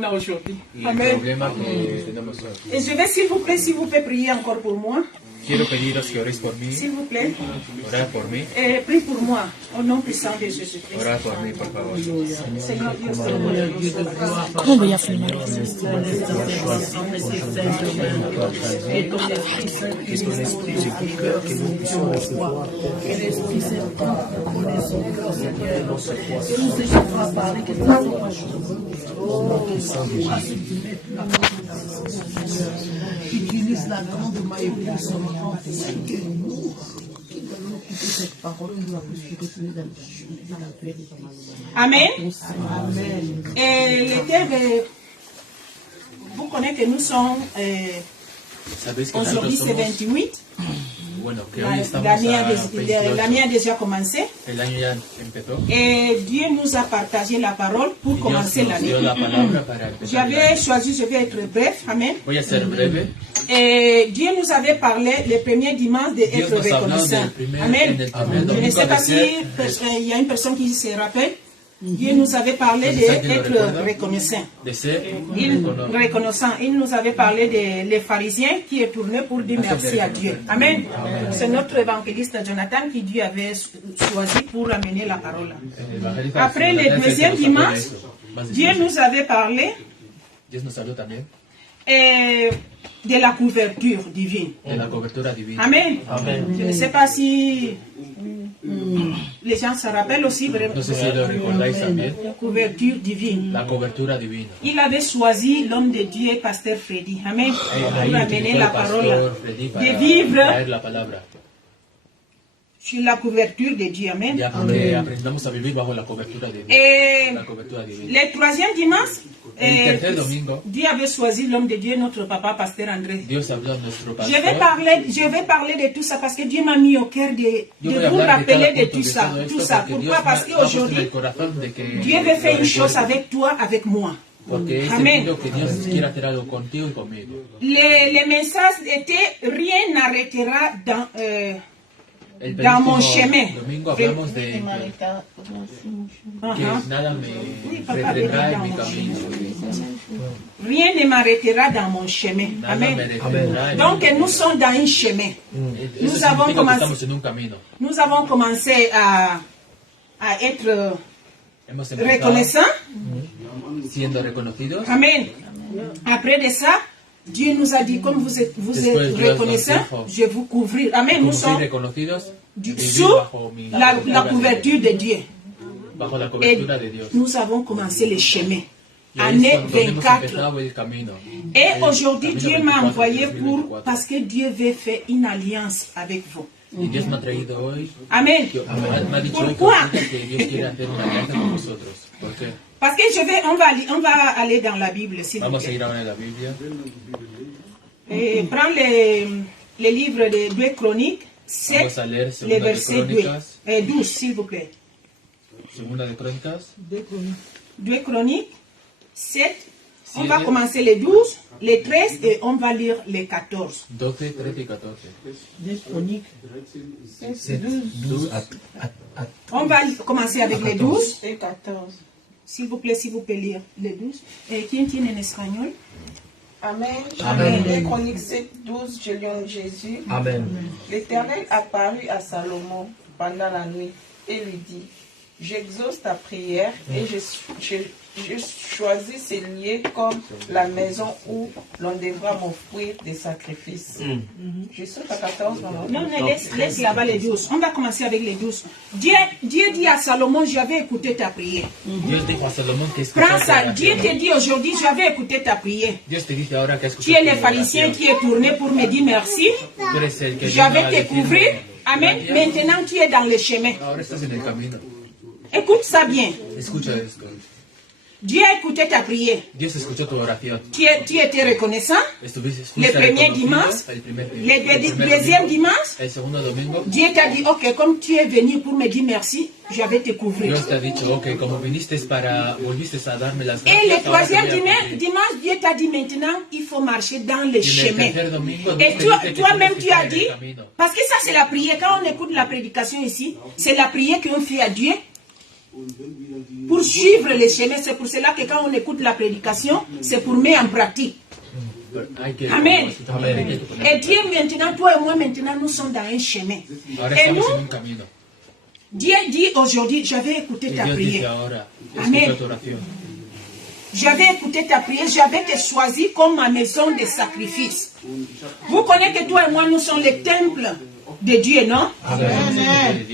qu'on a aujourd'hui. y el Amen. problema que tenemos hoy. Et je vais, s'il vous plaît, prier encore pour moi. Quiero pediros que oréis por mí, S'il vous plaît. orad por mí, Prie pour moi, au nom puissant de Jésus-Christ. orad por mí, por favor. Seigneur Dieu, Seigneur. On veut filmer. Et ton esprit Saint qui nous explique ce cœur que nous puissions recevoir. Que l'Esprit Saint connaisse son cœur, Seigneur. Nous échapperons à parler que nous avons pas Oh, puissant de Jésus. Utilise la grande maille pour son enfant. Que nous qui allons écouter cette parole, nous la puissions recevoir dans la vérité. Amen. Amen. Et le thème, vous connaissez que nous sommes, Sabéis que aujourd'hui nosotros c'est somos, 28. bueno, que hoy estamos L'année a a 28, déjà commencé. el año ya empezó. Et Dieu nous a partagé la parole pour Y commencer Dios nos l'année. dio la palabra para empezar el J'avais año. choisi, je vais être bref, Amen. Voy a ser breve. Et Dieu nous avait parlé le premier dimanche Dios d'être nos habló reconnaissant. del primer, Amen. en el primer Je ne domingo sais pas de si ser, il y a une personne qui se rappelle. Dieu nous avait parlé d'être reconnaissant. de ser Reconnaissant. Il nous avait parlé des pharisiens qui est tourné pour dire merci à Dieu. Amen. C'est notre évangéliste Jonathan qui Dieu avait choisi pour amener la parole. Après le deuxième dimanche, Dieu nous avait parlé Dios nos habló también de la couverture divine. de la cobertura divina. Amen. Je ne sais pas si les gens se rappellent aussi vraiment. No sé si lo recordáis también, La couverture divine. la cobertura divina. Il avait choisi l'homme de Dieu, pasteur Freddy. Amen. Ahí Pour amener utilizó la el parole. pastor Freddy para De vivre traer la palabra. sur la couverture de Dieu. Amen. Ya que aprendamos a vivir bajo la cobertura divina. Et La cobertura divina. le troisième dimanche, El tercer domingo, Dieu avait choisi l'homme de Dieu, notre papa, pasteur André. Dios habló a nuestro Je vais pastor. parler de tout ça parce que Dieu m'a mis au cœur de Yo voy a vous hablar de rappeler cada de punto tout de ça. todo Tout esto ça. porque Pourquoi? Dios Parce me ha puesto en qu'aujourd'hui, el corazón de que Dieu veut faire une chose recuerde. avec toi, avec moi. Porque he Amen. sentido que Dios quiere hacer algo contigo y conmigo. Les messages étaient rien n'arrêtera El dans mon penúltimo chemin. domingo hablamos de que Uh-huh. nada me retendrá en mi camino. Rien ne m'arrêtera dans mon chemin. Nada Amen. me retendrá en Donc mi nous sommes dans un chemin. Eso Nous avons significa que commencé, estamos en un camino. nous avons commencé à être Hemos empezado reconnaissants. siendo reconocidos. Amen. Après de ça, Dieu nous a dit, comme vous êtes Después Dios reconnaissants, nos dijo, je vais vous couvrir. Amen. Nous Como sois sommes reconocidos, vivir sous bajo mi la cobertura de couverture de Dieu. Dios, bajo la Et cobertura de Dios. nous avons commencé le chemin. Y ahí Année es donde hemos 24. empezado el camino. Et El aujourd'hui, camino Dieu m'a 24, envoyé 2024. parce que Dieu veut faire une alliance avec vous. Y Dios me ha traído hoy, Amen. me ha dicho hoy Pourquoi? que Dios quiere hacer una alianza con nosotros. ¿Por qué? Parce que on va aller dans la Bible, s'il vous Vamos a plaît. ir ahora en la Biblia. Prends le livre de 2 Chroniques, 7, Vamos a leer le Segunda de verset Crónicas, 12, s'il vous plaît. Segunda de Crónicas, 2 Chroniques, 7. On Siete. va commencer les 12, les 13 et on va lire les 14. 12, 13 y 14. des chroniques. 12 On va commencer avec les 12. Et 14. S'il vous plaît, lire les 12. Et qui tiene en espagnol? Amen. Amen. Les Chroniques 7, 12, je lis en Jésus. Amen. L'Éternel apparut à Salomon pendant la nuit et lui dit, j'exauce ta prière et je choisis ces lieux comme la maison où l'on devra m'offrir des sacrifices. Je suis à 14, maman. Non, laisse là-bas les 12. On va commencer avec les 12. Dieu dit à Salomon, j'avais écouté ta prière. Dios dijo a Salomón que Prends escuchaste ça. la Dieu oración. te dit aujourd'hui, j'avais écouté ta prière. Dios te dice ahora que has Tu es escuchado le tu pharisien oración. qui est tourné pour me dire merci. Tú eres el que vino J'avais a te decirme couvrir. Amen. gracias. Maintenant, tu es dans le chemin. Ahora estás en el camino. Écoute ça bien. Escucha esto. Dieu a écouté ta prière. Dios escuchó tu oración. Tu étais reconnaissant. Estuviste Le premier reconocido dimanche, el primer le deuxième dimanche, el segundo domingo. Dieu t'a dit, ok, comme tu es venu pour me dire merci, je vais te couvrir. Dios te ha dicho, ok, como volviste a darme las Et gracias. le troisième ahora te voy a cubrir. dimanche, Dieu t'a dit maintenant, il faut marcher dans le Y en el chemin. tercer domingo, Et Dios te dice que toi-même, tienes que tu as estar en dit, el camino. parce que ça c'est la prière, quand on écoute la prédication ici, c'est la prière qu'on fait à Dieu. Pour suivre les chemins, c'est pour cela que quand on écoute la prédication, c'est pour mettre en pratique. Amen. Et Dieu maintenant, toi et moi maintenant, nous sommes dans un chemin. Et nous, Dieu dit aujourd'hui, j'avais écouté ta prière. Amen. J'avais écouté ta prière, j'avais te choisi comme ma maison de sacrifice. Vous connaissez que toi et moi, nous sommes les temples de Dieu, non? Amen.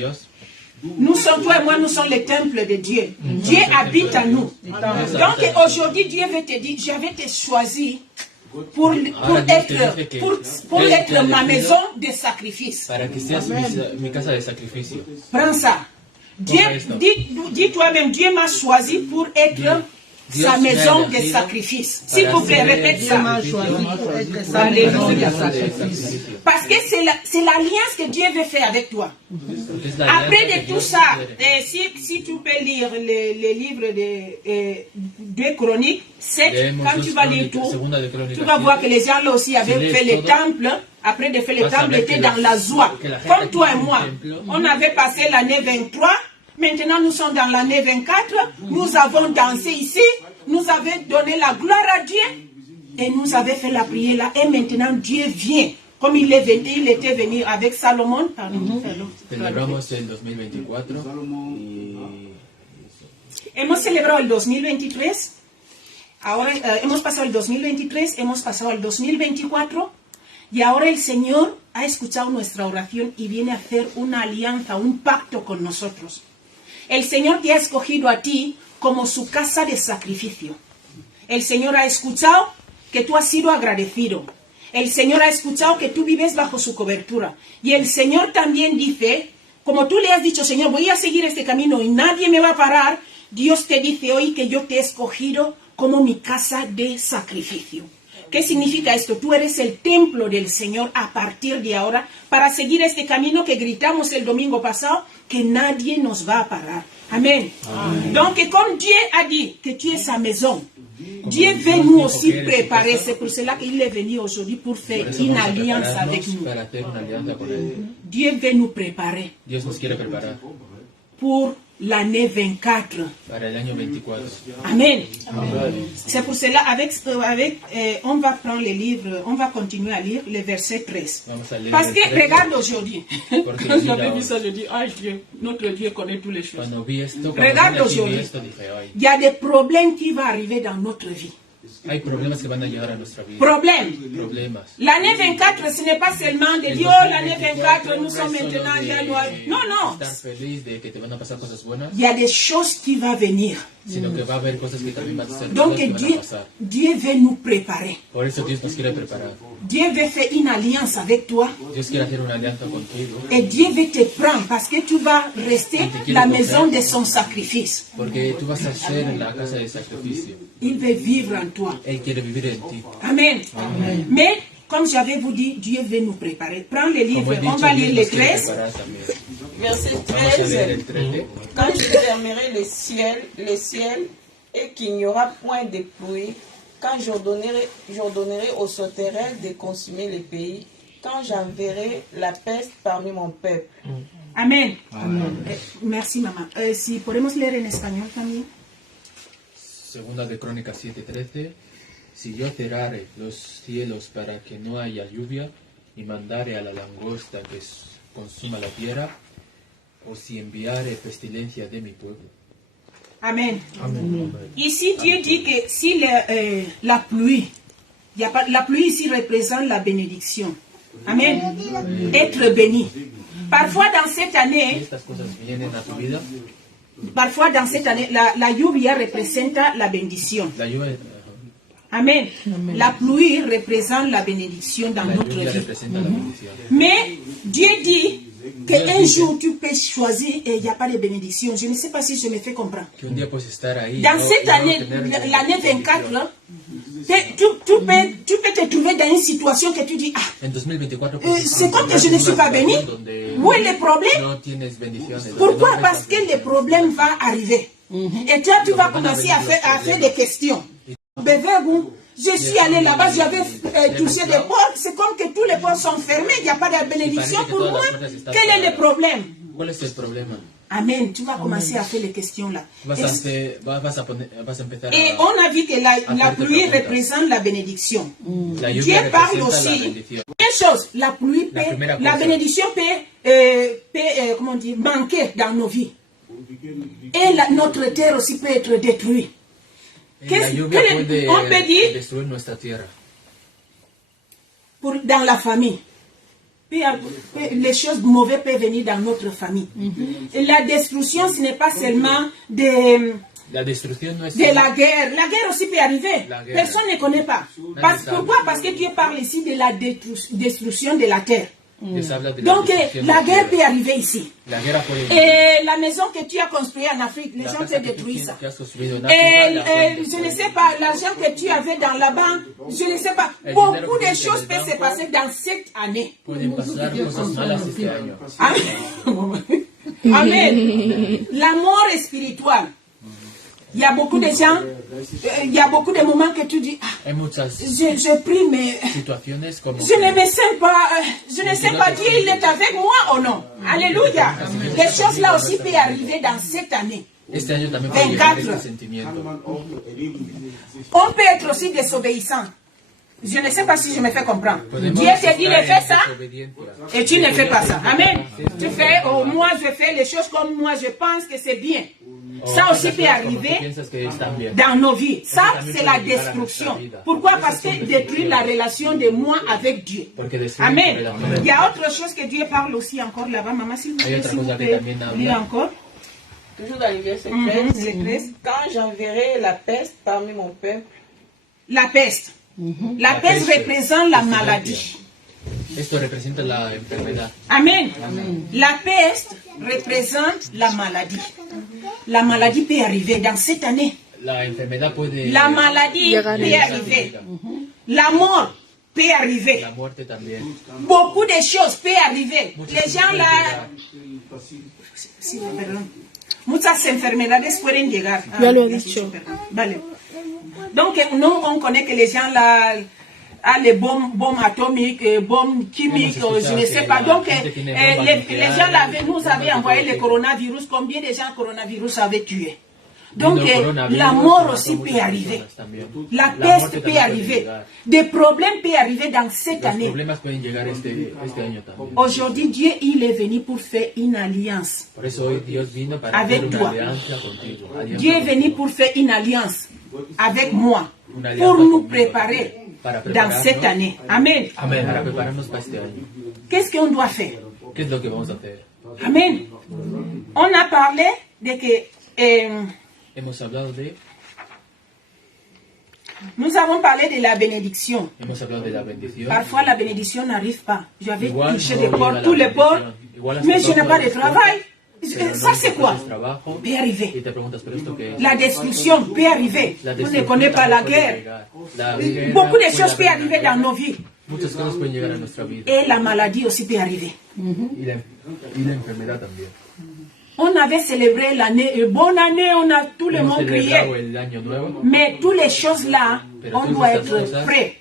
Nous sommes, toi et moi, nous sommes les temples de Dieu. Dieu habite en nous. Donc aujourd'hui, Dieu veut te dire, j'avais te choisi pour être ma maison de sacrifice. Prends ça. Dis toi-même, Dieu m'a choisi pour être sa maison de sacrifice. S'il vous plaît, répète ça. Parce que c'est l'alliance que Dieu veut faire avec toi. Après de tout ça, si tu peux lire les livres de Chroniques 7, quand tu vas lire tout, tu vas voir que les gens là aussi avaient fait le temple. Après de faire le temple, ils étaient dans la joie. Comme toi et moi, on avait passé l'année 23. Maintenant, nous sommes dans l'année 24. Nous avons dansé ici. Nous avons donné la gloire à Dieu. Et nous avons fait la prière là. Et maintenant, Dieu vient. Comme il était venu avec Salomon. Celebramos el 2024. Hemos celebrado el 2023. Ahora hemos pasado el 2023. Hemos pasado el 2024. Y ahora el Señor ha escuchado nuestra oración y viene a hacer una alianza, un pacto con nosotros. El Señor te ha escogido a ti como su casa de sacrificio. El Señor ha escuchado que tú has sido agradecido. El Señor ha escuchado que tú vives bajo su cobertura. Y el Señor también dice, como tú le has dicho, Señor, voy a seguir este camino y nadie me va a parar, Dios te dice hoy que yo te he escogido como mi casa de sacrificio. ¿Qué significa esto? Tú eres el templo del Señor a partir de ahora para seguir este camino que gritamos el domingo pasado, que nadie nos va a parar. Amen. Amen. Donc, comme Dieu a dit que tu es sa maison, Dieu veut nous aussi préparer. C'est pour cela qu'il est venu aujourd'hui pour faire une alliance avec nous. Dieu veut nous préparer pour l'année 24. Amen. C'est pour cela, on va prendre les livres, on va continuer à lire le verset 13. Parce que regarde aujourd'hui. Quand j'avais vu ça, je dis, ah Dieu, notre Dieu connaît toutes les choses. Regarde aujourd'hui. Il y a des problèmes qui vont arriver dans notre vie. Hay problemas que van a llegar a nuestra vida. Problemas. L'année 24, ce n'est pas seulement de dire, oh, l'année 24, nous sommes maintenant dans non, non. Il y a des choses qui vont venir. Sino que va a haber cosas que también van a ser. Donc Dieu veut nous préparer. Por eso Dios nos quiere preparar. Dieu veut faire une alliance avec toi. Dios quiere hacer una alianza contigo. Et Dieu veut te prendre parce que tu vas rester la maison de son sacrifice. Porque tú vas a ser la casa de sacrificio. Il veut vivre en toi. Él quiere vivir en ti. Amen. Amen. Mais comme j'avais vous dit, Dieu veut nous préparer. Prends les livres, on va lire les 13. Verset 13. Quand je fermerai les ciels et qu'il n'y aura point de pluie, quand j'ordonnerai aux sauterelles de consumer les pays, quand j'enverrai la peste parmi mon peuple. Amen. Amen. Merci, maman. Si podemos leer en español también. Segunda de Crónicas 7:13. Si yo cerrare los cielos para que no haya lluvia, y mandare a la langosta que consuma la tierra, o si enviare pestilencia de mi pueblo. Amen. Amen. Ici, Dieu dit que si la pluie, la pluie ici représente la bénédiction. Amen. Être béni. Parfois dans cette année, la lluvia representa la bendición. Amen. La pluie représente la bénédiction dans notre vie. Mais Dieu dit qu'un jour tu peux choisir et il n'y a pas de bénédiction. Je ne sais pas si je me fais comprendre. Dans cette année, l'année 24, tu peux te trouver dans une situation que tu dis, c'est comme que je ne suis pas béni. Où est le problème? Pourquoi? Parce que le problème va arriver. Et toi, tu vas commencer à faire des questions. Je suis allé là-bas, j'avais touché des portes. C'est comme que tous les portes sont fermés, il n'y a pas de bénédiction pour moi. Quel est le problème? ¿Cuál es el problema? Amen. Tu vas commencer à faire les questions là. Vas a empezar Et a... on a vu que la hacerte pluie preguntas. représente la bénédiction. La Dieu lluvia parle representa la aussi. bendición. Une chose, la pluie La peut, primera la cosa. bénédiction peut comment dire, manquer dans nos vies. Et notre terre aussi peut être détruite. La lluvia puede On peut dire destruir nuestra tierra. dans la famille. Les choses mauvaises peuvent venir dans notre famille. Et la destruction, ce n'est pas seulement La destrucción no es de la guerre. La guerre aussi peut arriver. La guerre. Personne ne connaît pas. Pourquoi? Parce que Dieu parle ici de la destruction de la terre. Dios habla de la Donc destrucción de la la guerre tierra. peut arriver ici. La guerra puede Et la maison que tu as construite en Afrique, les La gens casa te que détruisent ça. has construido en Et África, la pueden je ne sais pas, l'argent que tu avais dans la banque, je ne sais pas. El Beaucoup dinero que de tienes en choses el peuvent se banco passer dans cette année. pueden pasar cosas malas este año. Amen. Amen. La mort est spirituelle. Il y a beaucoup de gens, il y a beaucoup de moments que tu dis, Hay muchas je prie, mais situaciones como je ne me sens pas, je ne sais pas, Dieu il est avec moi ou non. Alléluia. Les choses là aussi peuvent arriver dans cette année. este año también puede llegar 24. este sentimiento. On peut être aussi désobéissant. Je ne sais pas si je me fais comprendre. Podemos Dieu te dit de estar faire en ça desobediencia. et tu ne fais pas ça. Amen. Tu fais, oh, moi je fais les choses comme moi je pense que c'est bien. O Ça aussi haces peut las cosas como tú arriver piensas que están bien. dans nos vies. Ça, Eso también c'est la puede llegar a destruction. nuestra vida. Pourquoi? Parce que détruit la relation de moi avec Dieu. Porque destruye Amen. tu relación. Il y a autre chose que Dieu parle aussi encore là-bas. Maman, s'il vous Hay plaît, otra s'il vous cosa que plaît, también habla. lis encore. Toujours dans le verset Mhm, 13. le 13. Quand j'enverrai la peste parmi mon peuple, La peste. La peste peste. représente la maladie. Esto representa la enfermedad. Amen. La peste représente la maladie. La maladie peut arriver dans cette année. La enfermedad puede... La maladie peut arriver. La mort peut arriver. La muerte también. Beaucoup de choses peuvent arriver. Muchas Les cosas gens pueden là, llegar. sí, perdón. Muchas enfermedades pueden llegar. Ya lo he gracias, dicho. perdón. Vale. Donc, nous, on connaît que les gens là, les bombes atomiques, bombes chimiques, je ne sais pas. Donc, les gens là, nous avaient envoyé le coronavirus. Combien de gens le coronavirus avait tué? Donc, la mort aussi peut arriver. La peste peut arriver. Des problèmes peuvent arriver dans cette Los année. problemas pueden llegar este año también. Aujourd'hui, Dieu, il est venu pour faire une alliance. Por eso hoy Dios vino para Avec hacer una toi. alianza contigo. alianza Dieu est venu contigo. pour faire une alliance avec moi, Una pour alianza nous conmigo. préparer Para dans prepararnos. cette année. Amen. Amén. Para prepararnos para este año. Qu'est-ce qu'on doit faire? ¿Qué es lo que vamos a hacer? Amen. On a parlé de que Hemos hablado de... nous avons parlé de la bénédiction. Hemos hablado de la bendición. Parfois, la bénédiction n'arrive pas. J'avais Igual touché no les llega portes, la tous les portes, bendición. Igual has mais je tocado n'ai pas de todas las travail. puertas, pero Ça, no c'est quoi? encuentras trabajo, Peut y arriver. te preguntas, ¿pero esto qué es? La destruction peut arriver. La On ne destrucción connaît pas la también puede guerre. llegar. La guerra Beaucoup de puede choses peuvent haber arriver una dans nos guerra. vies. Muchas cosas pueden llegar a nuestra vida. Et la maladie aussi peut arriver. Y la enfermedad también. On avait célébré l'année, bonne année, on a tout le Hemos monde celebrado crié. el año nuevo. Mais toutes les choses là, Pero on todas doit estas être cosas prêt.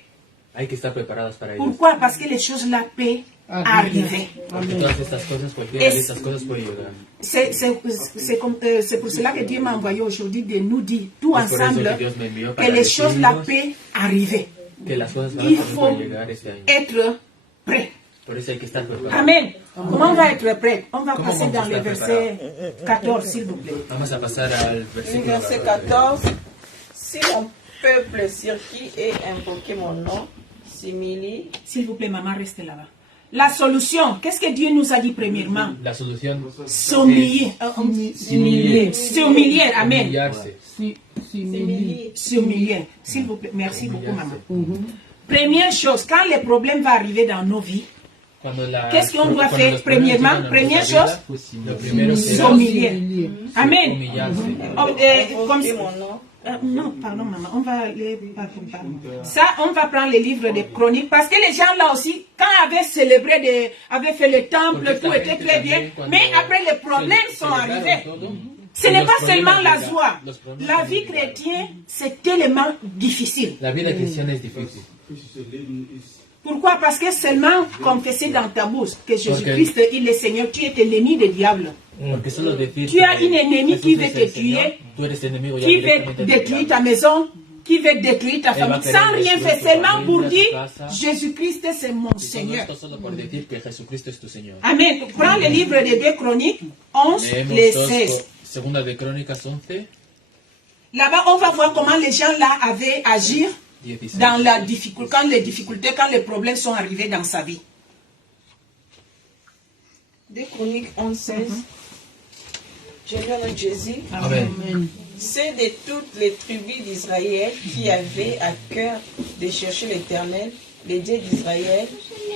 hay que estar preparadas para ello. Pourquoi? Parce que les choses là peuvent arriver. Porque todas estas cosas, cualquiera de estas cosas puede llegar. C'est pour cela que Dieu m'a envoyé aujourd'hui de nous dire tout Es por eso ensemble que Dios me envió que para les choses là decirnos peuvent arriver. que las cosas van Il a faut poder llegar este año. être prêt. Por eso hay que estar preparados. Amen. Comment on va être prêt? On va Comment passer on dans va le estar verset 14, s'il vous plaît. Vamos a pasar al le versículo verset 14. Si mon peuple circuit et invoquer mon nom, s'humilie, S'il vous plaît, maman, restez là-bas. La solution, qu'est-ce que Dieu nous a dit premièrement? La solución S'humilier. S'humilier. Amen. humillarse. S'humilier. S'il vous plaît. Merci beaucoup, maman. Première chose, quand les problèmes vont arriver dans nos vies, qu'est-ce qu'on doit faire? Premièrement, première chose, lo primero será s'humilier. Amen. humillarse. Oh, comme invoquer mon nom. non, pardon, maman, on va les. Pardon. Ça, on va prendre les livres des chroniques parce que les gens là aussi, quand avaient célébré, avaient fait le temple, tout était très bien, mais après les problèmes sont arrivés. Ce n'est pas seulement la joie. La vie chrétienne, c'est tellement difficile. La vida cristiana es difícil. Pourquoi? Parce que seulement confesser dans ta bouche que Jésus-Christ, il est Seigneur, tu es ennemi du diable. Tu as un ennemi qui veut te tuer, qui veut détruire ta maison, qui veut détruire ta famille, sans rien faire, seulement pour dire Jésus-Christ c'est mon Seigneur. Amen. Prends le livre des 2 Chroniques, 11, les 16. Segunda de Crónicas 11. Là-bas, on va voir comment les gens là avaient agi dans la difficulté, quand les problèmes sont arrivés dans sa vie. 2 Chroniques 11, 16. Seigneur notre Jésus, Amen. c'est de toutes les tribus d'Israël qui avaient à cœur de chercher l'Éternel, les dieux d'Israël,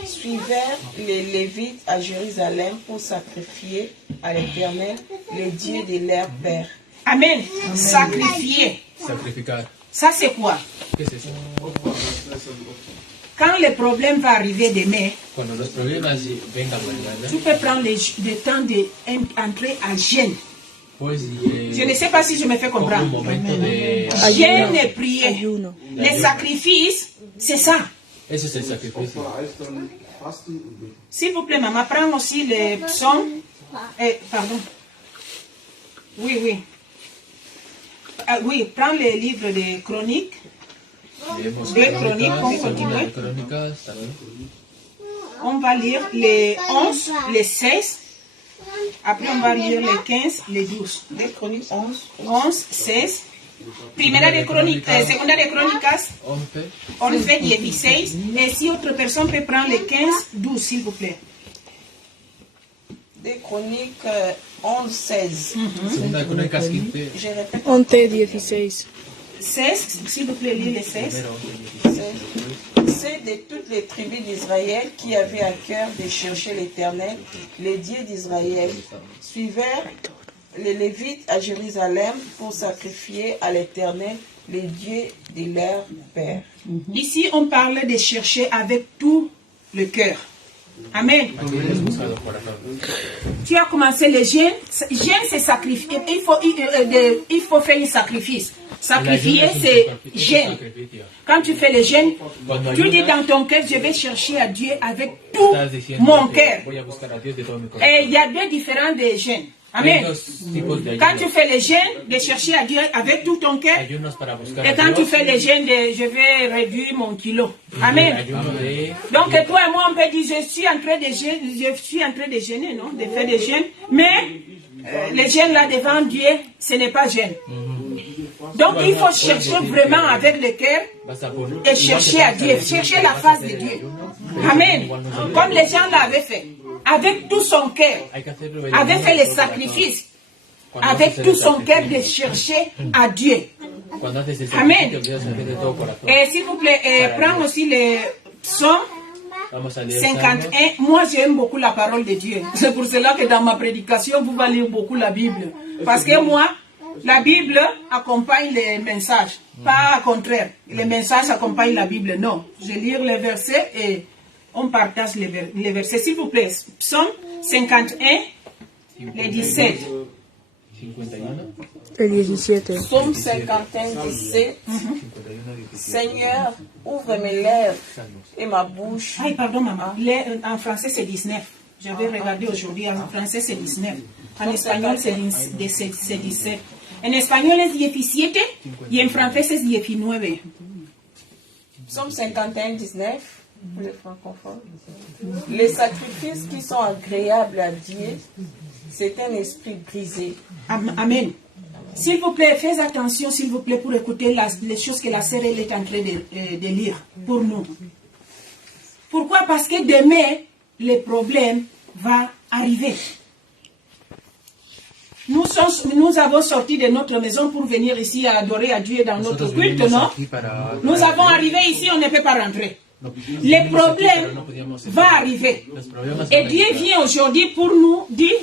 suivirent les Lévites à Jérusalem pour sacrifier à l'Éternel, les dieux de leur père. Amen. Sacrifier. Sacrificar. Ça c'est quoi? Qu'est-ce que c'est ça? Quand le problème va arriver demain, Cuando los problemas vengan mañana, tu peux prendre le temps d'entrer à jeûne. pues Je ne sais pas si je me fais un comprendre. momento de... Jeûne et prier. Les sacrifices, c'est ça. Ese es el sacrificio. S'il vous plaît, maman, prends aussi les psaumes. Pardon. Oui. Oui, prends les livres des chroniques. Leemos De Crónicas, on Segunda continue. de Crónicas, también. On va lire les 11, les 16. Après, on va lire les 15, les 12. 2 Chroniques 11, 11, 16. Primera de Crónicas, segunda de Crónicas, 11. 11, 16. Et si autre personne peut prendre les 15, 12, s'il vous plaît. 2 Chroniques 11, 16. Segunda de Crónicas 15. Je répète 11, 16. 16, s'il vous plaît, lisez les 16. 16. C'est de toutes les tribus d'Israël qui avaient à cœur de chercher l'Éternel, les dieux d'Israël, suivirent les Lévites à Jérusalem pour sacrifier à l'Éternel, les dieux de leur père. Ici, on parle de chercher avec tout le cœur. Amen. Aquí es buscado corazón. Tu as commencé le jeûne. Jeûne, c'est sacrifier. Il faut faire un sacrifice. Sacrifier, c'est jeûne. Quand tu fais le jeûne, tu dis dans ton cœur, je vais chercher à Dieu avec tout Estás diciendo mon que cœur. voy a buscar a Dios de todo mi corazón. Et il y a deux différents de jeûnes. Hay Amen. dos tipos de Quand tu ayunos. fais le jeûne, de chercher à Dieu avec tout ton cœur. Ayunos para buscar Et a quand tu Dios. fais le jeûne, de je vais réduire mon kilo. Y Amen. ayuno de... Donc toi et moi, on peut dire, je suis en train de jeûner, non? De faire des jeûnes. Mais les jeûnes là devant Dieu, ce n'est pas jeûne. Donc il faut chercher vraiment avec le cœur Vas a poner- et chercher à Dieu, chercher la face de Dieu. Amen. Comme les gens l'avaient fait. Avec tout son cœur. Hay que hacerlo de Avait fait les todo corazón. sacrifices. Cuando Avec haces tout el son cœur de sacrificio, chercher à Dieu. Cuando haces el Amen. sacrificio, debes hacer de todo corazón. Et s'il vous plaît, prends aussi les psaumes. Vamos a leer 51, Salmos. moi j'aime beaucoup la parole de Dieu. C'est pour cela que dans ma prédication, vous allez lire beaucoup la Bible. Parce que moi, la Bible accompagne les messages. Pas au contraire. Les messages accompagnent la Bible. Non. Je lis les versets et on partage les versets. S'il vous plaît, Psaume 51, les 17. 51. El 17. Psaume 51, 17. Seigneur, ouvre mes lèvres et ma bouche. Aïe, pardon maman. En français c'est 19. J'avais regardé aujourd'hui. En français c'est 19. En espagnol c'est 17. En espagnol es 17 y en francés es 19. Psaume 51, 19. Pour les francophones. Les sacrifices qui sont agréables à Dieu, c'est un esprit brisé. Amen. S'il vous plaît, faites attention, s'il vous plaît, pour écouter les choses que la sœur elle est en train de lire pour nous. Pourquoi? Parce que demain, le problème va arriver. Nous avons sorti de notre maison pour venir ici à adorer à Dieu dans notre Nosotros culte, vinimos non? aquí para- Nous avons arrivé ici, on ne peut pas rentrer. Le problème va arriver. Los problemas Et van a Dieu llegar. vient aujourd'hui pour nous dire,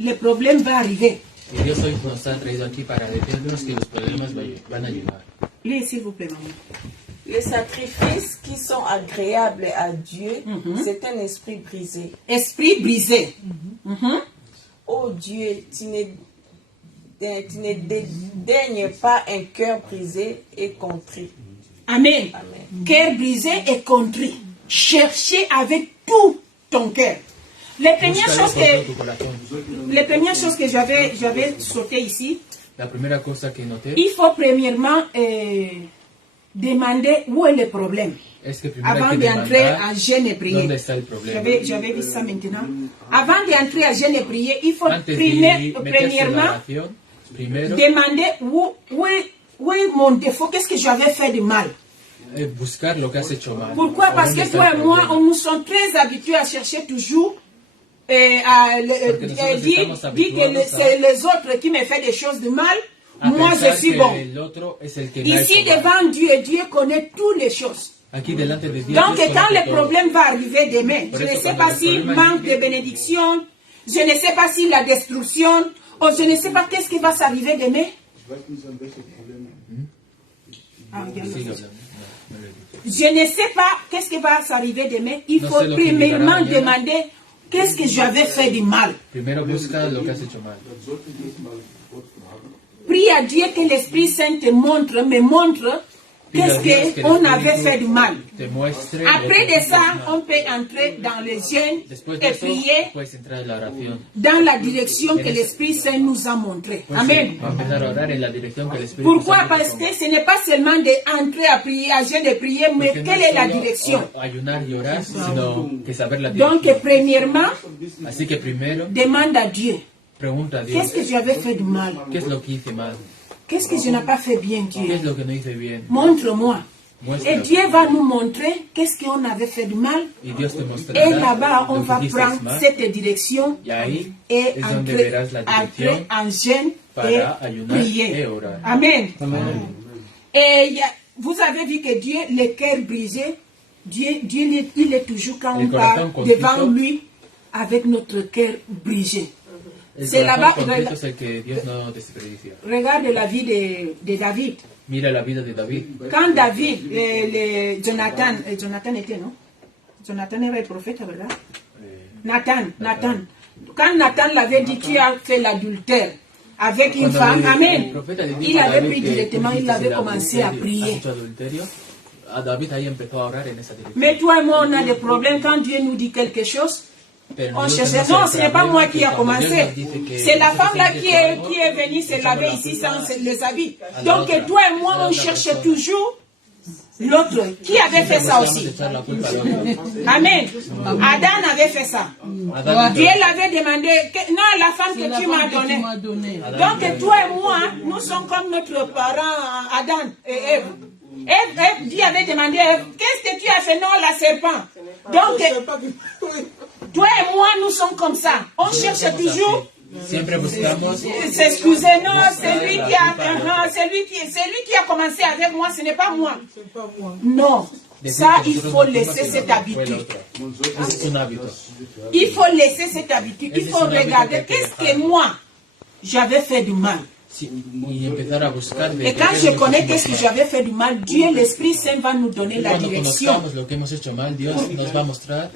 le problème va arriver. Y Dios hoy nos ha traído aquí para decirnos que los problemas van a llegar. Lisez, s'il vous plaît, maman. Les sacrifices qui sont agréables à Dieu, c'est un esprit brisé. Esprit brisé. Ô Dieu, tu ne dédaignes pas un cœur brisé et contrit. Amen. Amen. cœur brisé et contrit. Cherchez avec tout ton cœur. Les premières choses que j'avais sautées ici, La primera cosa que noté il faut premièrement demander où est le problème. es que primero Avant hay que d'entrer demandar en jeûne et prier. dónde está el problema. J'avais vu ça maintenant. Avant d'entrer en jeûne et prier, il faut Antes de meterse en la premièrement oración, primero demander où est mon défaut, qu'est-ce que j'avais fait de mal. Buscar lo que has hecho mal. Pourquoi? O Parce dónde que está toi el et moi, problema. nous sommes très habitués à chercher toujours dire que c'est les autres qui me font des choses de mal. A Moi, pensar je suis que bon. el otro es el que me ha Ici, hecho mal. devant Dieu, Dieu connaît toutes les choses. Aquí delante de Dios. Donc, Dios quand conoce le todo. problème va arriver demain, Por je ne eso, sais cuando pas el si problema manque de llegue, bénédiction, je ne sais pas si la destruction, ou je ne sais pas qu'est-ce qui va s'arriver demain. Ah, Sigue regarde. hablando. No, no le digo. Je ne sais pas qu'est-ce qui va s'arriver demain. Il No faut sé lo que premièrement llegará mañana. demander qu'est-ce que j'avais fait de mal. Primero busca lo que has hecho mal. Prie à Dieu que l'Esprit Saint me montre Pide a qu'est-ce Dios que el qu'on avait Espíritu fait de mal. Te muestre lo Après que de has ça, hecho mal. on peut entrer dans les jeûnes Después de et eso, prier puedes entrar en la oración. dans la direction que l'Esprit Saint nous a montrée. Puedes Amen. empezar a orar en la dirección que el Espíritu Pourquoi? Santo te Parce toma. que ce n'est pas seulement d'entrer à prier, à jeûne et prier, mais Porque no quelle es est la solo direction? ayunar y orar, sino que saber la Donc, dirección. premièrement, Así que primero demande à Dieu, pregunta a Dios, qu'est-ce que j'avais fait de mal? ¿qué es lo que hice mal? Qu'est-ce que je n'ai pas fait bien, ¿Qué Dieu? es lo que no hice bien? Montre-moi. Et Muéstrame. Dieu va nous montrer qu'est-ce qu'on avait fait de mal. Y Dios te Et mostrará là-bas, on lo va que hiciste prendre mal. cette direction Y ahí et es donde entrer verás la dirección en jeûne et para ayunar prier. et orar. Amen. Et vous avez vu que Dieu, le cœur brisé, Dieu il est toujours quand Le on parle corazón devant contrito. lui avec notre cœur brisé. El C'est là-bas, corazón contrito es el que Dios no desperdicia. regarde la vie de David. Mira la vida de David. Quand David, Jonathan était, non? Jonathan era el prophète, ¿verdad? Nathan. Quand Nathan l'avait dit, tu as fait l'adultère avec une Cuando femme, el amen. profeta le dijo Il a avait David pris que directement, tú il avait hiciste el commencé à adulterio, prier. has hecho adulterio, a David ahí empezó a orar en esa dirección. Mais toi et moi, on a des problèmes quand Dieu nous dit quelque chose. Pero On nosotros cherche. tenemos Non, el ce n'est pas problema moi que qui a cuando Dios commencé. nos dice que C'est la nosotros femme là tenemos qui que est hacer algo, venue se echamos laver la ici culpa sans les habits. a la Donc, otra, toi et moi, a la on otra cherche persona. toujours l'autre. Qui avait fait ça Buscamos aussi? echar la culpa al otro. Amen. Adam avait fait ça. Adán Dieu l'avait demandé. Non, la femme que tu m'as donnée. Donc, toi et moi, nous sommes comme notre parent Adam et Ève. Dieu avait demandé, Ève, qu'est-ce que tu as fait? Non, la serpent. Donc, toi et moi, nous sommes comme ça. On cherche toujours. Siempre buscamos S'excuser, non, c'est lui qui a commencé avec moi, ce n'est pas moi. Non, ça, il faut laisser cette habitude. es un hábito. Il faut laisser cette habitude. Il faut regarder qu'est-ce que moi, j'avais fait du mal. Sí, y empezar a buscar de Et quand qué es je lo que connais hicimos qu'est-ce que mal. j'avais fait du mal, Dieu, l'Esprit Saint va nous donner la Cuando direction. conozcamos lo que hemos hecho mal, Dios nos va a mostrar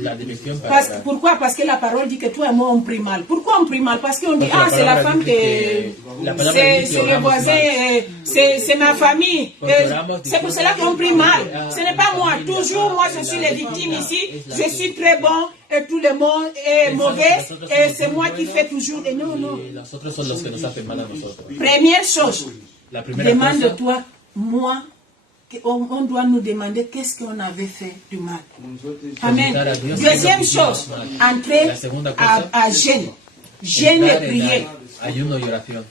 la dirección para orar. Pourquoi? Parce que la parole dit que toi et moi on prie mal. Pourquoi on prie mal? Parce qu'on dit, Parce que c'est la palabra femme dice que... la palabra C'est dice que les oramos voisins, mal. c'est ma famille. Porque oramos C'est pour cela qu'on prie mal. Ce n'est pas moi. Toujours, moi, je suis les victimes ici. Je suis très bon et tout le monde est mauvais. Et c'est moi qui fais toujours des non, non. Y los otros son los que nos hacen mal a nosotros. Première chose, La primera cosa, demande-toi, moi, on doit nous demander qu'est-ce qu'on avait fait du mal. Amen. Preguntar a Dios Deuxième qué es lo que chose, hicimos mal. entrer La segunda cosa, à jeûne. Jeûne et entrar en prier. ayuno y oración.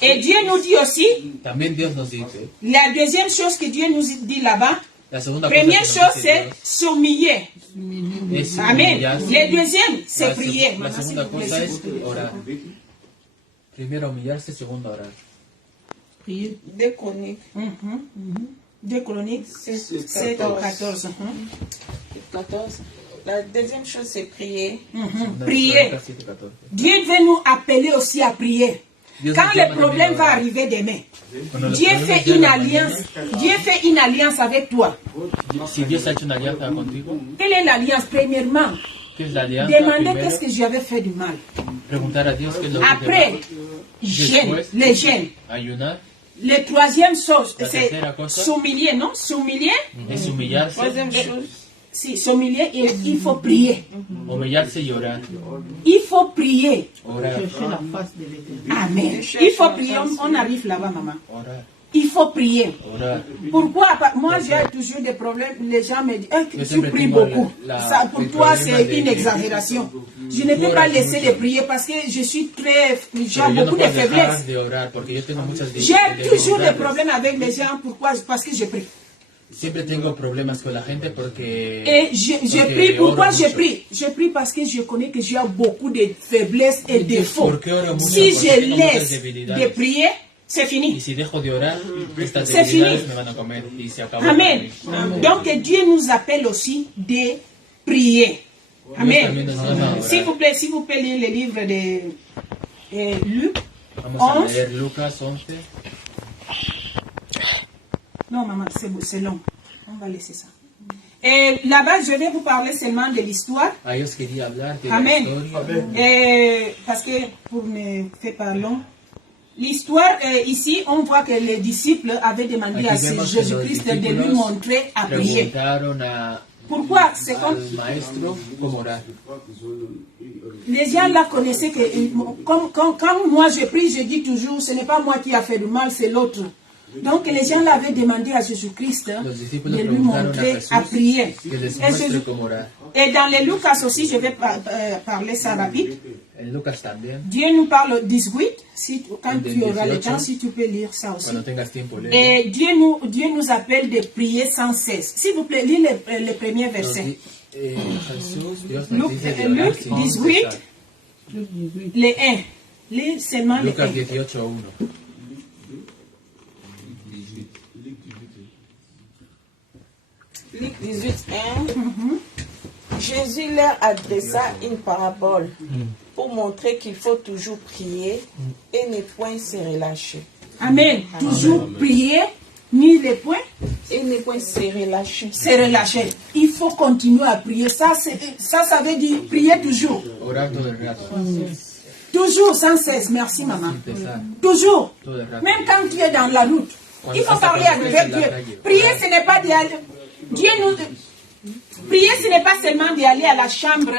Et Dieu nous dit aussi, También Dios nos dice, la deuxième chose que Dieu nous dit là-bas, la segunda cosa première que chose, nos c'est dice s'humilier. Dios es Amen. humillarse. Le deuxième, c'est La prier. la segunda cosa es orar. Primero humillarse, segundo orar. Prier. Des Chroniques. 2 Chroniques 7 au 14. 14. La deuxième chose, c'est prier. Prier. Crónicas 7:14. Dieu veut nous appeler aussi à prier. Dios Quand nos le llama problème también a va orar. arriver demain, Cuando los Dieu problemas fait llegan une mañana, alliance. Dieu fait une alliance avec toi. si Dios ha hecho una alianza contigo, Quelle est l'alliance? Premièrement, ¿qué es la alianza? demander Primero, qu'est-ce que j'avais fait du mal. preguntar a Dios qué es lo que Après, te jeûne, Después, les jeûnes. ayunar La troisième chose, La c'est tercera cosa. s'humilier, non? S'humilier. Es humillarse, Troisième chose, Si, s'humilier, il faut prier. humillarse y orar. Il faut prier. Orar, Chercher la face de l'Éternel. Amen. Il faut prier. On arrive là-bas, maman. orar, Il faut prier. orar. Pourquoi? Moi, j'ai toujours des problèmes. Les gens me disent, Je tu siempre pries tengo beaucoup. la- Ça, pour el toi, problema c'est de- une exagération. Je ne peux Oras pas laisser mucho. de prier parce que je suis très, j'ai Pero yo no beaucoup de puedo dejar faiblesses. de orar porque yo tengo muchas J'ai toujours des debilidades. problèmes avec les gens. Pourquoi? Parce que je prie. Siempre tengo problemas con la gente porque... Et je porque prie. Pourquoi oro je mucho. prie? Je prie parce que je connais que j'ai beaucoup de faiblesses et défauts. ¿Por qué oro mucho? Si Porque je tengo muchas laisse debilidades. de prier, c'est Y fini. si dejo de orar, estas C'est debilidades fini. me van a comer y se acabó. Amen. para mí. Donc Dieu nous appelle aussi de prier. también Amen. nos llama a orar. S'il vous plaît, lire le livre de Luc. Vamos a 11. leer Lucas 11. Non, maman, c'est long. On va laisser ça. Et là-bas, je vais vous parler seulement de l'histoire. A ellos quería hablar de la Amen. historia. Parce que pour ne faire pas long, l'histoire, ici, on voit que les disciples avaient demandé à Aquí vemos que los Jésus-Christ de lui discípulos montrer à prier. preguntaron a, Pourquoi? C'est comme al maestro cómo orar. les gens là connaissaient que quand moi je prie, je dis toujours, ce n'est pas moi qui a fait du mal, c'est l'autre. Donc les gens l'avaient demandé à Jésus-Christ Los de discípulos lui preguntaron a montrer Jesús à prier. que les Et, muestre cómo orar. et dans les Lucas aussi, je vais parler ça rapide. En Lucas también, Dieu nous parle 18, quand Del tu auras le 18, temps, si tu peux lire ça aussi. cuando tengas tiempo, léelo. Et Dieu nous appelle de prier sans cesse. S'il vous plaît, lis le premier Nos verset. di- Jesús, Dios nos Luc, dice de orar Luc sin 18, cesar. le 1. Lis seulement le Lucas 1. 18:1. Luc 18, 1. Jésus leur adressa une parabole pour montrer qu'il faut toujours prier et ne point se relâcher. Amen. Toujours prier, ni les points, Et ne point se relâcher. se relâcher. Il faut continuer à prier. Ça veut dire prier toujours. Orar todo el rato. Toujours sans cesse. Merci, maman. Sin cesar. Toujours. Todo el rato. Même quand tu es dans la route. Il faut Hasta parler cuando estés avec en la Dieu. calle. Prier, ce n'est pas d'y aller. Dieu nous. Prier, ce n'est pas seulement d'y aller à la chambre.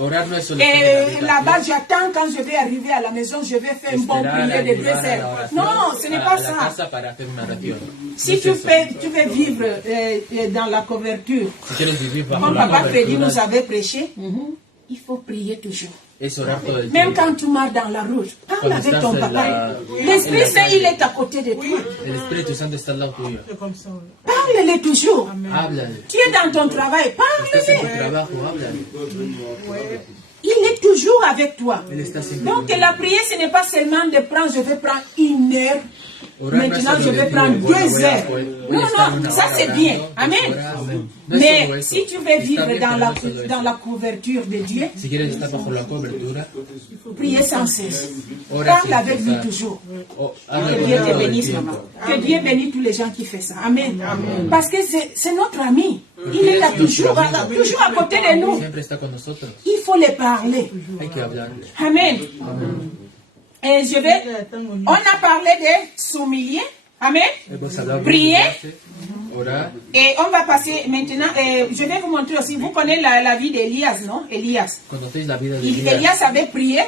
Orar no es solo estar en la Et habitación, là-bas, j'attends quand je vais arriver à la maison, je vais faire une bonne esperar a prière de 2 llegar a la heures. oración, Non, ce n'est a pas la ça. casa para hacer una oración. Si No es tu eso. veux vivre dans la couverture, Si quieres vivir bajo comme la Papa Freddy cobertura, nous avait prêché, il faut prier toujours. es orar todo el Même tiempo. quand tu marches dans la route, parle Cuando avec estás ton en papa. la- L'Esprit en la Saint, calle. il est à côté de toi. El Espíritu Santo está al lado tuyo. Parle-le toujours. Háblale. Tu es dans ton travail, Estás en tu parle-le. trabajo, háblale. Il est toujours avec toi. Él está siempre Donc contigo. la prière, ce n'est pas seulement de prendre, je vais prendre 1 heure. Orar no es Maintenant, solo je de vais decir, prendre bueno, 2 voy a- heures. voy Non, a estar non, una ça hora c'est orando, bien. 2 Amen. horas. No es solo Mais eso. si tu veux Está vivre bien, dans pero la, no es solo eso. dans la couverture de Dieu, Si quieres estar bajo la cobertura, priez sans cesse. ora Parle sin avec lui cesar. toujours. Habla Que con Dieu él te todo el bénisse, tiempo. maman. Que Dieu bénisse tous les gens qui font ça. Amen. Parce que c'est notre ami. Il est là toujours à côté de nous. Siempre está con nosotros. Il faut le parler. Hay que hablarle. Amen. Et on a parlé de s'humilier. Amen. Hemos hablado de Prier. humillarse, orar. Et on va passer maintenant, je vais vous montrer aussi, vous connaissez la vie d'Elias, non? Elias. Conocéis la vida de Elías. Elias avait prié,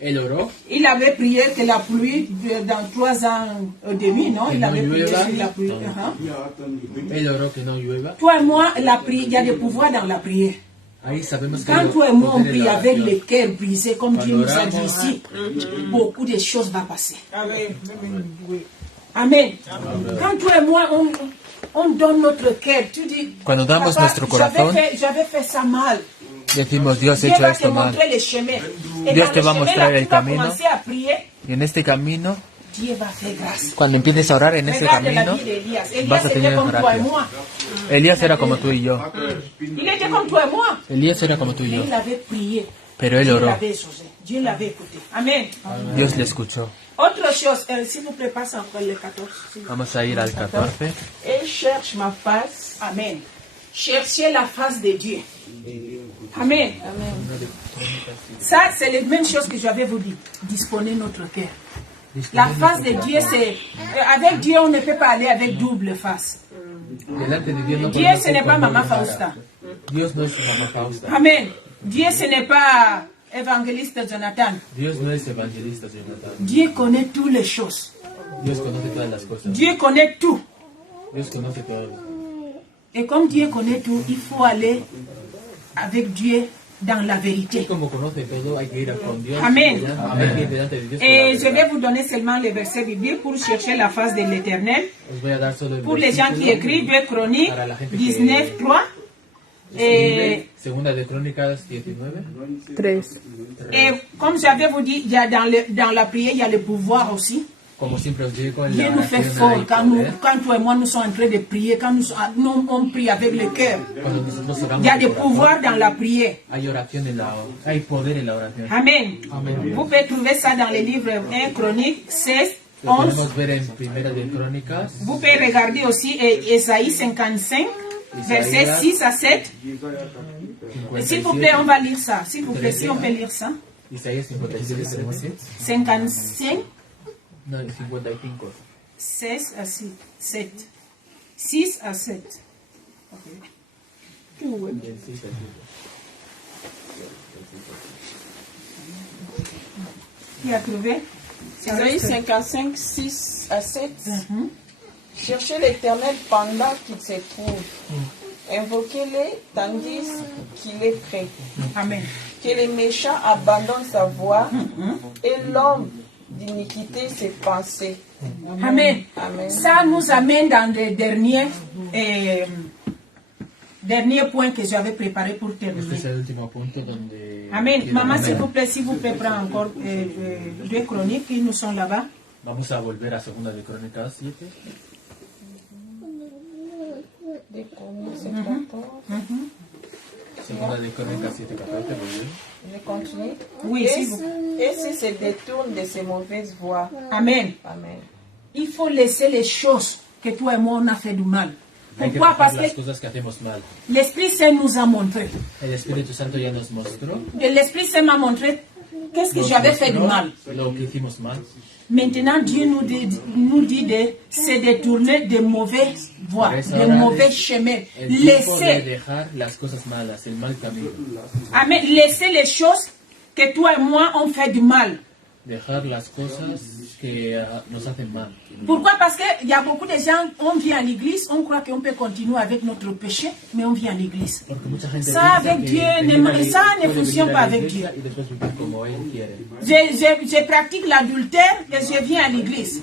Él oró il avait prié que la pluie dans 3 ans et demi, non? Que Il no avait prié llueva. sur la pluie. No. Él oró que no llueva. Toi et moi, la prière, il y a des pouvoirs dans la prière. Ahí sabemos que Quand hay toi et moi on poder en prie la avec oración. le cœur brisé, comme Dieu nous a Cuando dit oramos, ici, beaucoup de choses vont passer. Amen. Amen. Quand toi et moi, on donne notre cœur, tu dis, Cuando damos Papa, nuestro corazón, j'avais fait ça mal. decimos, Dios, he Dieu hecho va te esto mal. montrer le chemin. Et Dios dans te le va a chemin, mostrar là, el tu vas camino. commencer à prier, Y en este camino, Dieu va faire grâce. cuando empieces a orar en ese Regarde la camino, vie d'Elias. vas Elias a était tener comme toi et gracia. moi. Elías era como tú y yo. Il était comme toi et moi. Elías era como tú y Mais yo. il avait prié. Pero él Dieu oró. l'avait exaucé. Dieu l'avait écouté. Amen. Dios le escuchó. Autre chose, s'il vous plaît, passe encore le 14. Vamos a ir al 14. Et cherche ma face. Amen. Cherchez la face de Dieu. Amen. Ça, c'est la même chose que j'avais vous dit. Disposer notre cœur. La face de Dieu, c'est... Avec Dieu, on ne peut pas aller avec double face. Delante de Dios no Dieu, podemos ce ir n'est pas con Maman doble cara. Fausta. Dios no es Mamá Fausta. Amen. Dieu, ce n'est pas évangéliste Jonathan. Dios no es evangelista, Jonathan. Dieu connaît toutes les choses. Dios conoce todas las cosas. Dieu connaît tout. Dios conoce todo. Et comme Dieu connaît tout, il faut aller avec Dieu dans la Y vérité. como conoce todo, hay que ir con Dios. Amén. Hay que ir delante de Dios. con la Et je verdad. vais vous donner seulement les versets bibliques pour chercher la face de l'Éternel. Os voy a dar solo el Pour les gens qui versículo. écrivent 2 Chroniques Para la gente 19, 3. Et, Segunda de Crónicas 19. 3. et comme j'avais vous dit, il y a dans la prière, il y a le pouvoir aussi. Como siempre os digo, en Dieu la nous fait oración fort hay poder. quand toi et moi nous sommes en train de prier, quand nous on prie avec le cœur. Cuando nosotros Il oramos y a de des corazón, pouvoirs dans la prière. hay oración hay poder en la oración. Amen. Amén. Vous pouvez trouver ça dans les livres 1 Chroniques 16, Lo 11. podemos ver en Primera de Crónicas. Vous pouvez regarder aussi Ésaïe 55, versets 6 à 7. S'il vous plaît, on va lire ça. S'il vous plaît, si on peut lire ça. Isaías 57, 13. 55, No, 55. 16 à 7. 6 à 7. Qui a trouvé? Isaïe 55, 6 à 7. Mhm. Cherchez l'Éternel pendant qu'il se trouve. Invoquez-le tandis qu'il est prêt. Amen. Que les méchants abandonnent sa voie et l'homme d'iniquité ses pensées. Amen. Amen. Ça nous amène dans les derniers points que j'avais préparés pour Este terminer. es el último punto donde. Amen. quiero- Maman, s'il vous plaît, prendre encore 2 chroniques qui nous sont là-bas. Vamos a volver a Segunda de Crónicas 7. Des Chroniques, c'est 14. Segunda de Crónicas 7, 14. Volver. Je continue. Oui, et, s'il vous plaît. et s'il se détourne de ses mauvaises voies. Amen. Amen. Il faut laisser les choses que toi et moi on a fait du mal. Hay que Pourquoi? Parce dejar las que cosas que hacemos mal. l'Esprit Saint nous a montré. El Espíritu Santo ya nos mostró L'Esprit Saint m'a montré qu'est-ce que j'avais fait du mal. lo que hicimos mal. Maintenant, Dieu nous dit de se détourner des mauvaises voies, Por eso des ahora mauvais es chemins. El tiempo de Laissez, dejar las cosas malas, el mal camino. amen, laissez les choses que toi et moi on fait du mal. Dejar las cosas que nos hacen mal. Pourquoi? Parce qu'il y a beaucoup de gens, on vient à l'église, on croit qu'on peut continuer avec notre péché, mais on vient à l'église. Porque mucha gente Ça, piensa avec que Dieu, venir ne- a la- ça ne puede fonctionne venir pas a la avec iglesia Dieu. y después vivir como él quiere. Je pratique l'adultère et je viens à l'église.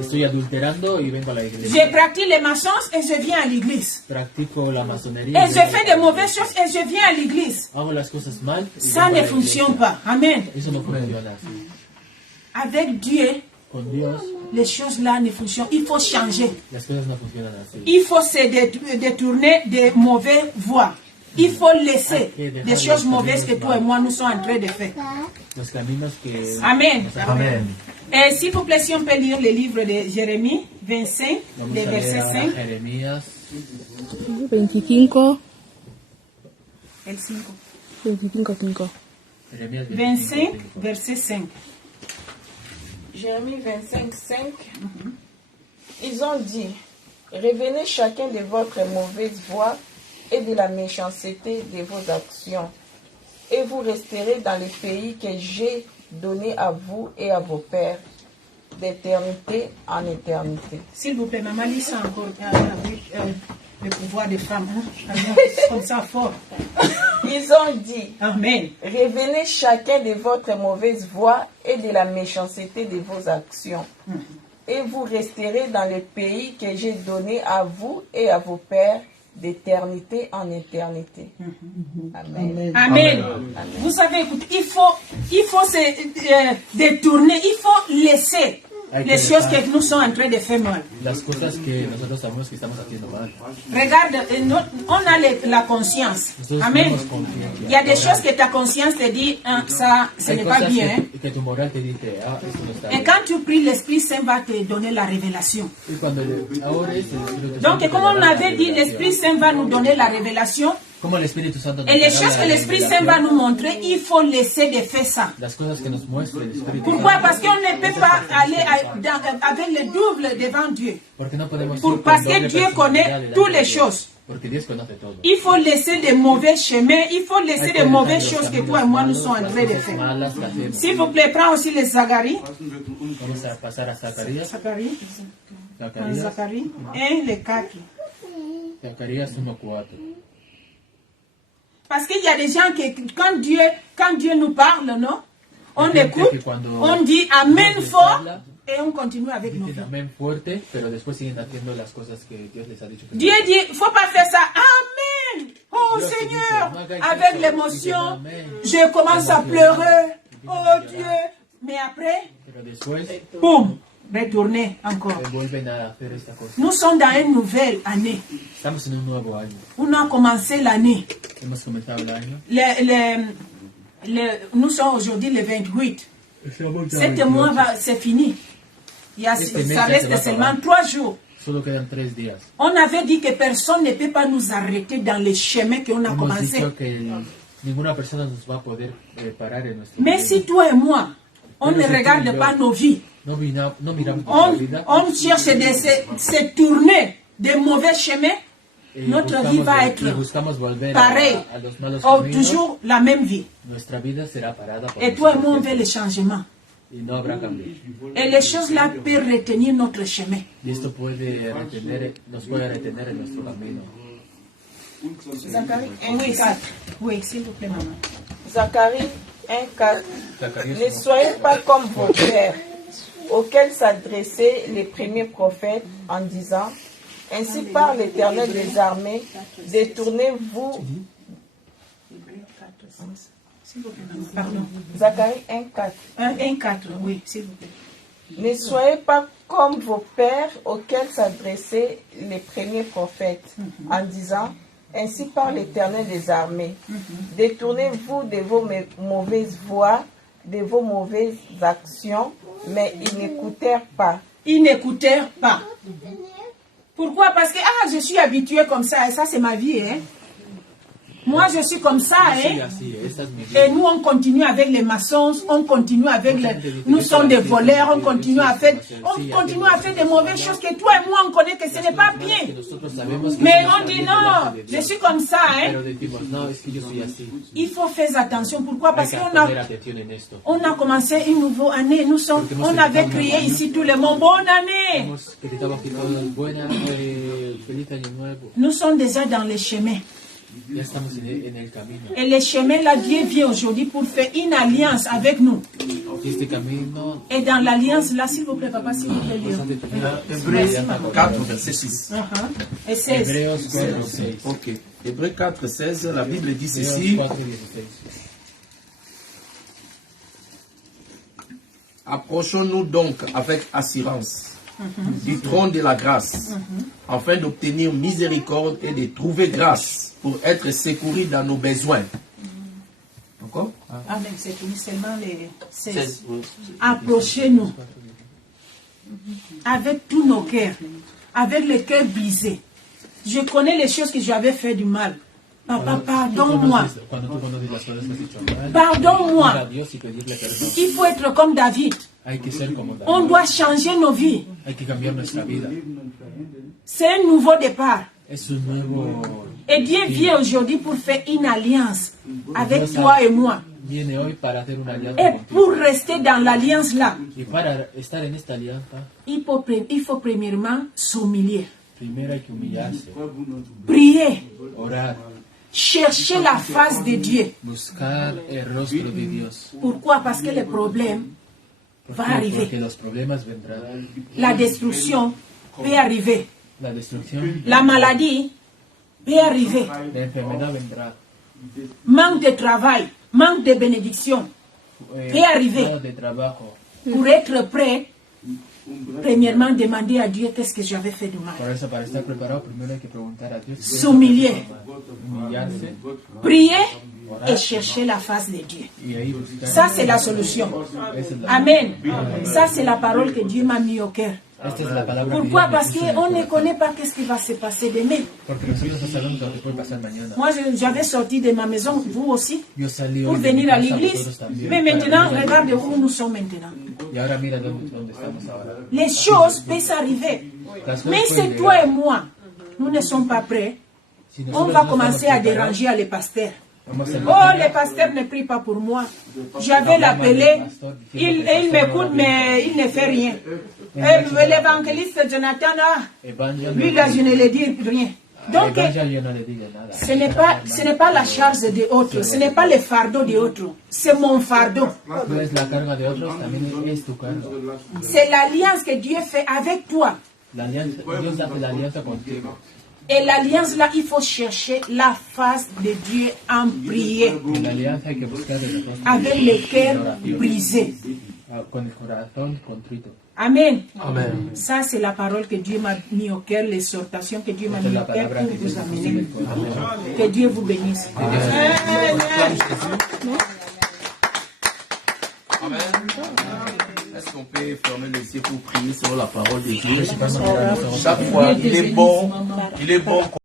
Estoy adulterando y vengo a la iglesia. Je pratique les mensonges et je viens à l'église. Practico la masonería. Et je fais de mauvaises choses et je viens à l'église. Hago las cosas mal. y Ça vengo a ne la fonctionne iglesia. pas. Amen. Eso no funciona así. Avec Dieu, Con Dios, les choses là ne fonctionnent. Il faut changer. las cosas no funcionan así. Il faut se détourner des mauvaises voies. Il faut laisser des choses mauvaises que toi et moi nous sommes en train de faire. Los caminos que. Amen. nos hacen- Et s'il vous plaît, si on peut lire le livre de Jérémie 25, Vamos le a leer verset ahora 5. Jeremías 25, El 5. 25, 5. Jeremías 25, verset 5. Jérémie 25, 5. Ils ont dit, revenez chacun de votre mauvaise voie et de la méchanceté de vos actions, et vous resterez dans le pays que j'ai donné à vous et à vos pères, d'éternité en éternité. S'il vous plaît, maman, lis ça encore avec le pouvoir des femmes. Hein? Comme ça, fort. Ils ont dit, Amen. revenez chacun de votre mauvaise voie et de la méchanceté de vos actions, et vous resterez dans le pays que j'ai donné à vous et à vos pères, d'éternité en éternité. Amen. Amen. Vous savez, écoutez, il faut se détourner, il faut laisser Hay que les choses dejar. que nous sommes en train de faire mal. Las cosas que nosotros sabemos que estamos haciendo mal. Regarde, on a la conscience. Nosotros Amen. tenemos conciencia. Il y a des choses que ta conscience te dit, hein, ça, ce Hay n'est pas cosas bien. hein. que tu moral te dice, esto no está Et bien. quand tu pries, l'Esprit Saint va te donner la révélation. Y cuando ahora es el Espíritu Donc, Santo comme te on dará la avait dit, revelación. l'Esprit Saint va nous donner la révélation Como el Espíritu Santo nos Et les habla choses de que la l'Esprit Saint va revelación, nous montrer, il faut laisser de faire ça. las cosas que nos muestra el Espíritu Pourquoi? Santo. Parce qu'on ne peut pas aller avec le double devant Dieu. Porque no podemos ir con Parce que doble Dieu personalidad connaît delante toutes de les Dios. choses. Porque Dios conoce todo. Il faut laisser des mauvais chemins, il faut laisser Hay des que mauvaises dejar los choses que caminos toi et moi nous malos, sommes en las train de cosas faire. malas que hacemos. S'il vous plaît, prends aussi les Zacharie. Vamos a pasar a Zacarías. Zacharie. Zacarías, Zacharie 1, les 4. Zacarías 1:4. Parce qu'il y a des gens qui, quand Dieu nous parle, non? On Hay gente écoute, que cuando on dit Amen Dios les fort habla, et on continue avec nos dicen vies. amén fuerte, pero después siguen haciendo las cosas que Dios les ha dicho que no. Dieu dit, faut pas faire ça. Amen. Oh Dios te Seigneur, dice, no hagáis avec eso. l'émotion, Dicen, Amen. je commence à pleurer. Oh Dieu. Mais après, Pero después boum, retourner encore. vuelven a hacer esta cosa. Nous sommes dans une nouvelle année. Estamos en un nuevo año. On a commencé l'année. Hemos comenzado el año. Nous sommes aujourd'hui le 28. Cet mois, c'est fini. Ça reste seulement 3 jours. Solo quedan 3 días. On avait dit que personne ne peut pas nous arrêter dans les chemins qu'on a Hemos commencé. dicho que ninguna persona nos va a poder parar en nuestro Mais si toi et moi, on ne regarde pas nos vies, no miramos nuestra vida, on cherche de se tourner des mauvais chemins, notre vie va être buscamos volver pareille, a los malos ou caminos, toujours la même vie. nuestra vida será parada por Et toi et nuestro moi, on veut tiempo, le changement. y no habrá cambio. Et les choses-là peuvent retenir notre chemin. Y esto nos puede retener en nuestro camino. Zacharie 1, Oui, 4. oui, s'il vous plaît, maman. Zacharie 1, 4. Zacarías Ne soyez pas comme vos pères, auxquels s'adressaient les premiers prophètes en disant, ainsi parle l'Éternel des armées, détournez-vous. Pardon. Zacharie 1, 4. 1, 4, oui, s'il vous plaît. Ne soyez pas comme vos pères auxquels s'adressaient les premiers prophètes en disant, ainsi parle l'Éternel des armées, détournez-vous de vos mauvaises voies, de vos mauvaises actions, mais ils n'écoutèrent pas. Ils n'écoutèrent pas. Pourquoi? Parce que je suis habitué comme ça, et ça c'est ma vie. Hein? Moi je suis comme ça. Hein? así, esta es mi vida. Et nous on continue avec les maçons, on continue avec les... Nous sommes des voleurs, on continue à faire des mauvaises choses que toi et moi on connaît que ce n'est pas Que bien. nosotros sabemos que Mais no on está dit bien non, delante de je Dios, suis comme ça. Hein? pero decimos, no, es que yo soy así. Il faut faire attention. Pourquoi? Hay Parce que qu'on poner a... atención en esto. On a commencé une nouvelle année. On avait crié ici tout le monde, bonne année. Hemos gritado aquí todos, buena, feliz año nuevo. Nous sommes déjà dans les chemins. Ya estamos en el camino. Et les chemins là, Dieu vient aujourd'hui pour faire une alliance avec nous. Y este camino, Et dans l'alliance là, s'il vous plaît, papa, s'il vous plaît, lire. Hébreux 4, verset 6. Et 16. Hebreos 4:6. Ok. Hébreux 4, 16, la Bible dit Hebreos ceci. 4:16. Approchons-nous donc avec assurance du trône de la grâce, afin d'obtenir miséricorde et de trouver grâce pour être secourus dans nos besoins. Encore? Ah, mais c'est fini seulement les 16. Approchez-nous avec tous nos cœurs, avec le cœur brisé. Je connais les choses que j'avais fait du mal. Papa, pardonne-moi. Cuando tú conoces las cosas que has hecho mal, Pardonne-moi. ir a Dios y pedirle perdón. Il faut être comme David. Hay que ser como David. On doit changer nos vies. Hay que cambiar nuestra vida. C'est un nouveau départ. Es un nuevo... Et Dieu vient aujourd'hui pour faire une alliance avec toi et moi. Viene hoy para hacer una alianza Et contigo. pour rester dans l'alliance là, Y para estar en esta alianza, il faut premièrement s'humilier, primero hay que humillarse, prier, orar, chercher la face de Dieu. buscar el rostro de Dios. Pourquoi? Parce que le problème va Porque arriver. los problemas vendrán, La destruction peut arriver. la destrucción, La maladie peut arriver. la enfermedad vendrá, Manque de travail, manque de bénédiction. Peut arriver. falta de trabajo. Pour être prêt, premièrement, demander à Dieu qu'est-ce que j'avais fait de mal. Por eso, para estar preparado, primero hay que preguntar a Dios. S'humilier, Humillarse prier et chercher la face de Dieu. y ahí buscar. Ça, c'est la solution. Esa es la- Amen. Ça, c'est la parole que Dieu m'a mis au cœur. Esta es la palabra que Pourquoi? Dios me Parce puso en el qu'on ne corazón. connaît pas qu'est-ce qui va se passer demain. Porque nosotros no sabemos lo que puede pasar mañana. Moi, j'avais sorti de ma maison, vous aussi, Yo salí pour hoy de mi venir à casa, l'église. vosotros también, Mais para maintenant, venir a la regarde iglesia. où nous sommes maintenant. Y ahora mira dónde estamos ahora. Les choses peuvent arriver. Las cosas Mais pueden c'est toi llegar. et moi. Nous ne sommes pas prêts. Si On nosotros va no commencer estamos à preparados, déranger les pasteurs. vamos a Oh, les pasteurs ne prient pas pour moi. J'avais l'appelé. Il m'écoute, mais il ne fait rien. L'évangéliste Jonathan, lui là, je ne lui dis rien. Donc, yo no le digo nada. ce n'est pas la charge des autres, ce n'est pas le fardeau des autres, c'est mon fardeau. No es la carga de otros, también es tu carga. C'est l'alliance que Dieu fait avec toi. La alianza, Dios hace la alianza contigo. Et l'alliance là, il faut chercher la face de Dieu en prière, En la alianza hay que buscar el rostro avec de le Dios en cœur oración, brisé. con el corazón contrito. Amen. Amen. Ça, c'est la parole que Dieu m'a mis au cœur, l'exhortation que Dieu m'a Esta mis es au la cœur palabra pour que Dios vous me puso en amener. el corazón. Que Dieu vous bénisse. Amen. Est-ce qu'on peut fermer les yeux pour prier sur la parole de Dieu? Chaque fois, il est bon